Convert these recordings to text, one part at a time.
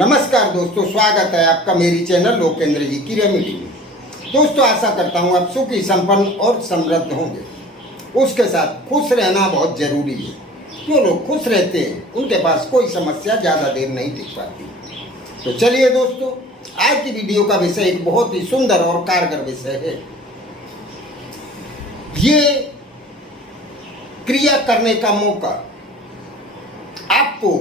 नमस्कार दोस्तों, स्वागत है आपका मेरी चैनल लोकेंद्र जी की रेमेडी में। दोस्तों, आशा करता हूँ आप सुखी, संपन्न और समृद्ध होंगे। उसके साथ खुश रहना बहुत जरूरी है। जो लोग खुश रहते हैं उनके पास कोई समस्या ज़्यादा देर नहीं टिक पाती। तो चलिए दोस्तों, आज की वीडियो का विषय एक बहुत ही सुंदर और कारगर विषय है। ये क्रिया करने का मौका आपको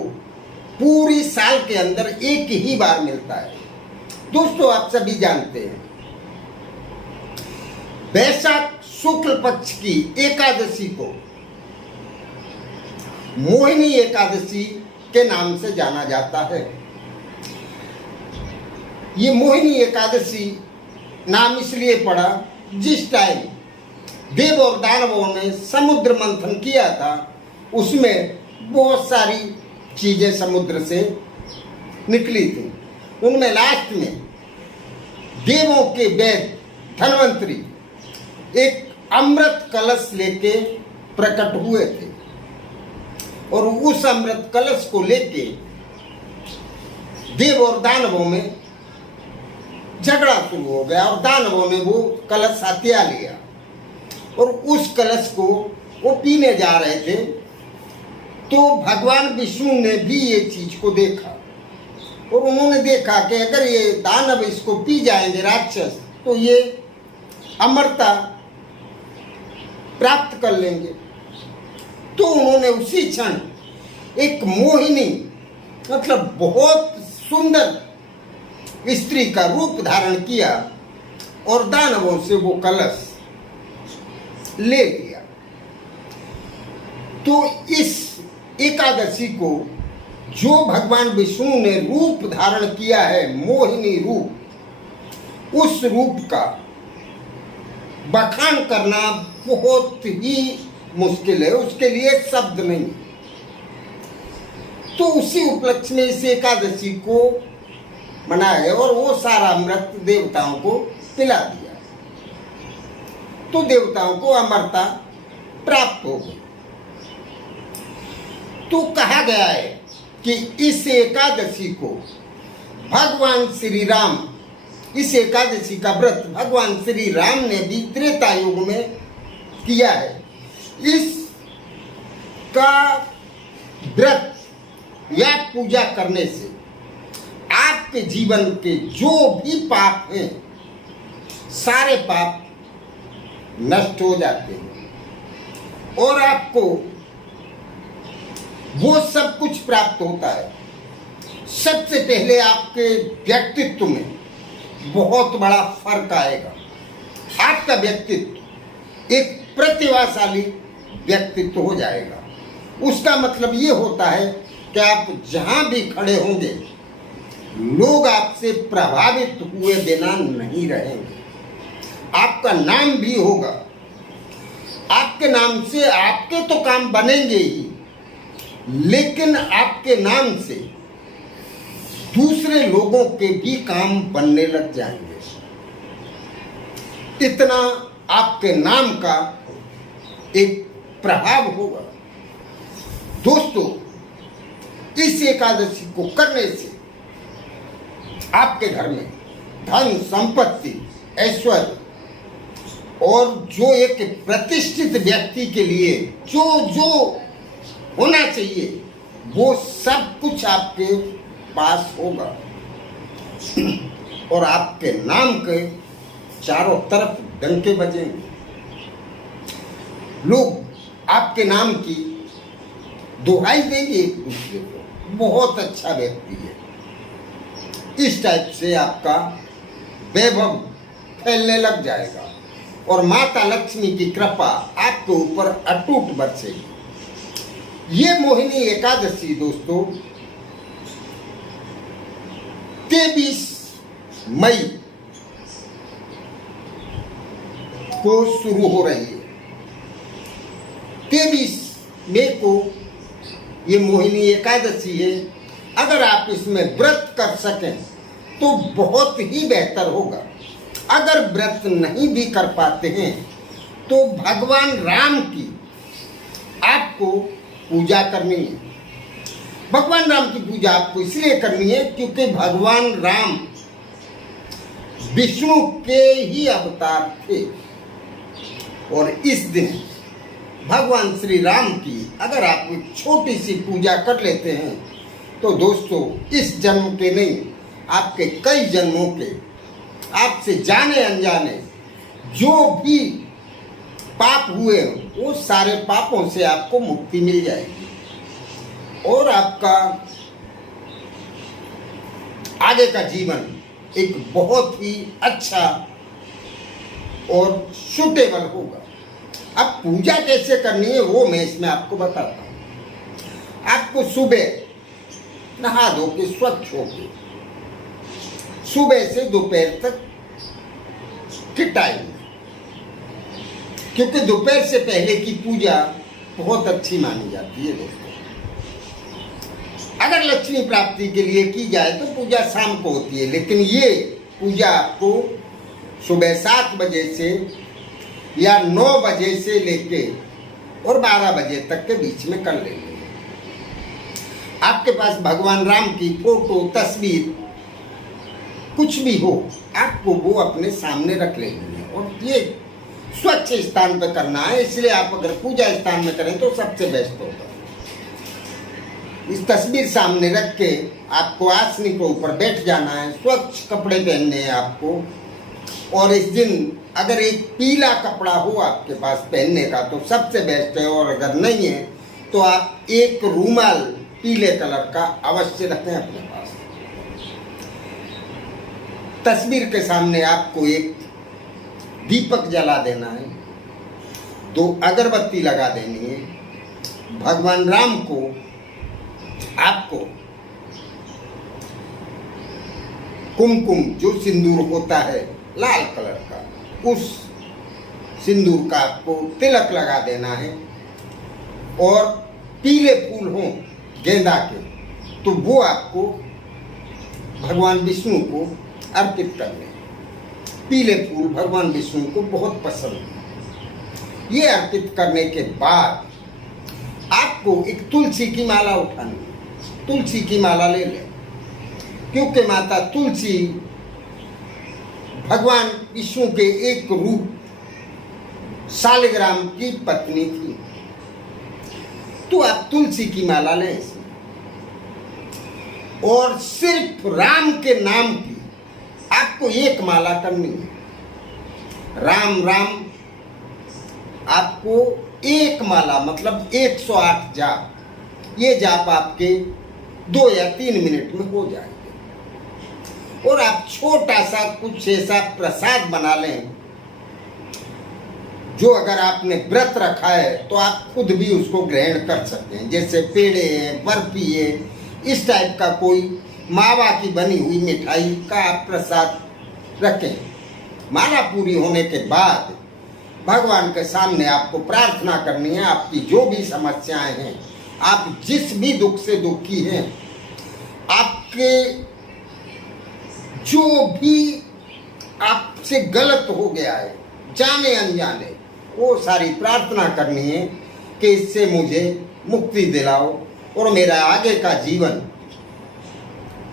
पूरी साल के अंदर एक ही बार मिलता है। दोस्तों, आप सभी जानते हैं वैशाख शुक्ल पक्ष की एकादशी को मोहिनी एकादशी के नाम से जाना जाता है। ये मोहिनी एकादशी नाम इसलिए पड़ा जिस टाइम देव और दानवों ने समुद्र मंथन किया था, उसमें बहुत सारी चीजें समुद्र से निकली थी। उनमें लास्ट में देवों के वैद्य धन्वंतरी एक अमृत कलश लेके प्रकट हुए थे और उस अमृत कलश को लेके देव और दानवों में झगड़ा शुरू हो गया और दानवों ने वो कलश हथिया लिया और उस कलश को वो पीने जा रहे थे। तो भगवान विष्णु ने भी ये चीज को देखा और उन्होंने देखा कि अगर ये दानव इसको पी जाएंगे राक्षस, तो ये अमरता प्राप्त कर लेंगे। तो उन्होंने उसी क्षण एक मोहिनी मतलब बहुत सुंदर स्त्री का रूप धारण किया और दानवों से वो कलश ले लिया। तो इस एकादशी को जो भगवान विष्णु ने रूप धारण किया है, मोहिनी रूप, उस रूप का बखान करना बहुत ही मुश्किल है, उसके लिए शब्द नहीं। तो उसी उपलक्ष्य में इस एकादशी को मनाया गया और वो सारा अमृत देवताओं को पिला दिया, तो देवताओं को अमरता प्राप्त हो गई। तो कहा गया है कि इस एकादशी को भगवान श्री राम, इस एकादशी का व्रत भगवान श्री राम ने भी त्रेता युग में किया है। इसका व्रत या पूजा करने से आपके जीवन के जो भी पाप हैं, सारे पाप नष्ट हो जाते हैं और आपको वो सब कुछ प्राप्त होता है। सबसे पहले आपके व्यक्तित्व में बहुत बड़ा फर्क आएगा। आपका व्यक्तित्व एक प्रतिभाशाली व्यक्तित्व हो जाएगा। उसका मतलब ये होता है कि आप जहां भी खड़े होंगे, लोग आपसे प्रभावित हुए बिना नहीं रहेंगे। आपका नाम भी होगा, आपके नाम से आपके तो काम बनेंगे ही, लेकिन आपके नाम से दूसरे लोगों के भी काम बनने लग जाएंगे। इतना आपके नाम का एक प्रभाव होगा। दोस्तों, इस एकादशी को करने से आपके घर में धन, संपत्ति, ऐश्वर्य और जो एक प्रतिष्ठित व्यक्ति के लिए जो होना चाहिए, वो सब कुछ आपके पास होगा और आपके नाम के चारों तरफ डंके बजेंगे। लोग आपके नाम की दुहाई देंगे एक दूसरे को, बहुत अच्छा व्यक्ति है। इस टाइप से आपका वैभव फैलने लग जाएगा और माता लक्ष्मी की कृपा आपके ऊपर अटूट बरसेगी। ये मोहिनी एकादशी दोस्तों 23 मई को शुरू हो रही है। 23 मई को ये मोहिनी एकादशी है। अगर आप इसमें व्रत कर सकें तो बहुत ही बेहतर होगा। अगर व्रत नहीं भी कर पाते हैं तो भगवान राम की आपको पूजा करनी है। भगवान राम की पूजा आपको इसलिए करनी है क्योंकि भगवान राम विष्णु के ही अवतार थे, और इस दिन भगवान श्री राम की अगर आप एक छोटी सी पूजा कर लेते हैं तो दोस्तों इस जन्म के नहीं, आपके कई जन्मों के आपसे जाने अनजाने जो भी पाप हुए वो सारे पापों से आपको मुक्ति मिल जाएगी, और आपका आगे का जीवन एक बहुत ही अच्छा और सूटेबल होगा। अब पूजा कैसे करनी है वो मैं इसमें आपको बताता हूँ। आपको सुबह नहा धो के स्वच्छ होके सुबह से दोपहर तक के टाइम, क्योंकि दोपहर से पहले की पूजा बहुत अच्छी मानी जाती है दोस्तों। अगर लक्ष्मी प्राप्ति के लिए की जाए तो पूजा शाम को होती है, लेकिन ये पूजा आपको सुबह 7 बजे से या 9 बजे से लेके और 12 बजे तक के बीच में कर लेंगे। आपके पास भगवान राम की फोटो, तस्वीर कुछ भी हो, आपको वो अपने सामने रख लेंगे, और ये स्वच्छ स्थान पर करना है। इसलिए आप अगर पूजा स्थान में करें तो सबसे बेस्ट होगा। इस तस्वीर सामने रख के आपको आसनी के ऊपर बैठ जाना है, स्वच्छ कपड़े पहनने हैं आपको, और इस दिन अगर एक पीला कपड़ा हो आपके पास पहनने का तो सबसे बेस्ट है, और अगर नहीं है तो आप एक रूमाल पीले कलर का अवश्य रखें अपने पास। तस्वीर के सामने आपको एक दीपक जला देना है, 2 अगरबत्ती लगा देनी है। भगवान राम को आपको कुमकुम जो सिंदूर होता है लाल कलर का, उस सिंदूर का आपको तिलक लगा देना है, और पीले फूल हों गेंदा के तो वो आपको भगवान विष्णु को अर्पित करने। पीले फूल भगवान विष्णु को बहुत पसंद है। ये अर्पित करने के बाद आपको एक तुलसी की माला उठानी, तुलसी की माला ले लें, क्योंकि माता तुलसी भगवान विष्णु के एक रूप शालिग्राम की पत्नी थी। तो आप तुलसी की माला लें इसमें, और सिर्फ राम के नाम की आपको एक माला करनी है। राम राम आपको एक माला मतलब 108 जाप, ये जाप आपके 2 या 3 मिनट में हो जाएंगे। और आप छोटा सा कुछ ऐसा प्रसाद बना लें जो अगर आपने व्रत रखा है तो आप खुद भी उसको ग्रहण कर सकते हैं, जैसे पेड़े है, बर्फी है, इस टाइप का कोई मावा की बनी हुई मिठाई का आप प्रसाद रखें। माला पूरी होने के बाद भगवान के सामने आपको प्रार्थना करनी है। आपकी जो भी समस्याएं हैं, आप जिस भी दुख से दुखी हैं, आपके जो भी आपसे गलत हो गया है जाने अनजाने, वो सारी प्रार्थना करनी है कि इससे मुझे मुक्ति दिलाओ और मेरा आगे का जीवन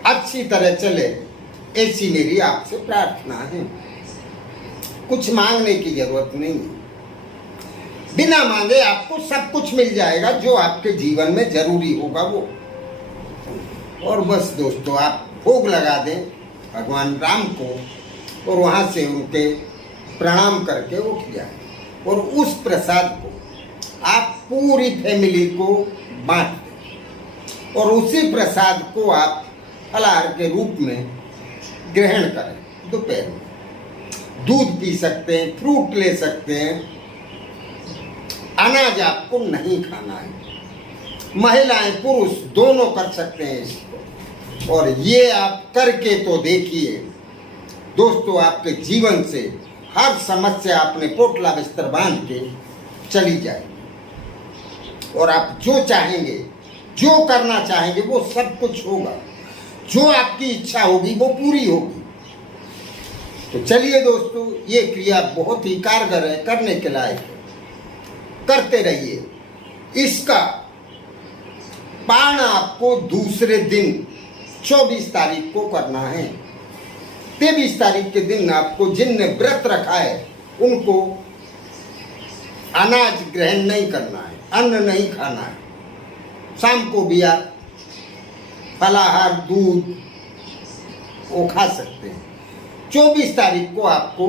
अच्छी तरह चले, ऐसी मेरी आपसे प्रार्थना है। कुछ मांगने की जरूरत नहीं है, बिना मांगे आपको सब कुछ मिल जाएगा जो आपके जीवन में जरूरी होगा वो। और बस दोस्तों, आप भोग लगा दें भगवान राम को, और वहाँ से उनके प्रणाम करके उठ जाए, और उस प्रसाद को आप पूरी फैमिली को बांट दें, और उसी प्रसाद को आप फलाहार के रूप में ग्रहण करें। दोपहर में दूध पी सकते हैं, फ्रूट ले सकते हैं, अनाज आपको नहीं खाना है। महिलाएं पुरुष दोनों कर सकते हैं इसको, और ये आप करके तो देखिए दोस्तों, आपके जीवन से हर समस्या अपने पोटला बिस्तर बांध के चली जाएगी, और आप जो चाहेंगे, जो करना चाहेंगे वो सब कुछ होगा। जो आपकी इच्छा होगी वो पूरी होगी। तो चलिए दोस्तों, ये क्रिया बहुत ही कारगर है, करने के लायक है, करते रहिए। इसका पारण आपको दूसरे दिन 24 तारीख को करना है। 23 तारीख के दिन आपको जिनने व्रत रखा है उनको अनाज ग्रहण नहीं करना है, अन्न नहीं खाना है। शाम को भी आप फलाहार दूध वो खा सकते हैं। 24 तारीख को आपको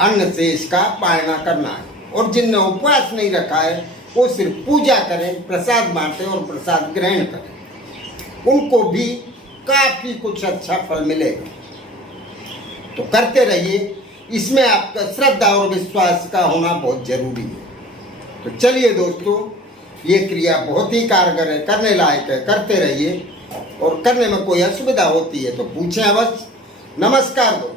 अन्न से इसका पालना करना है। और जिनने उपवास नहीं रखा है वो सिर्फ पूजा करें, प्रसाद बांटें और प्रसाद ग्रहण करें, उनको भी काफी कुछ अच्छा फल मिलेगा। तो करते रहिए, इसमें आपका श्रद्धा और विश्वास का होना बहुत जरूरी है। तो चलिए दोस्तों, ये क्रिया बहुत ही कारगर है, करने लायक है, करते रहिए। और करने में कोई असुविधा होती है तो पूछें अवश्य। नमस्कार दोस्तों।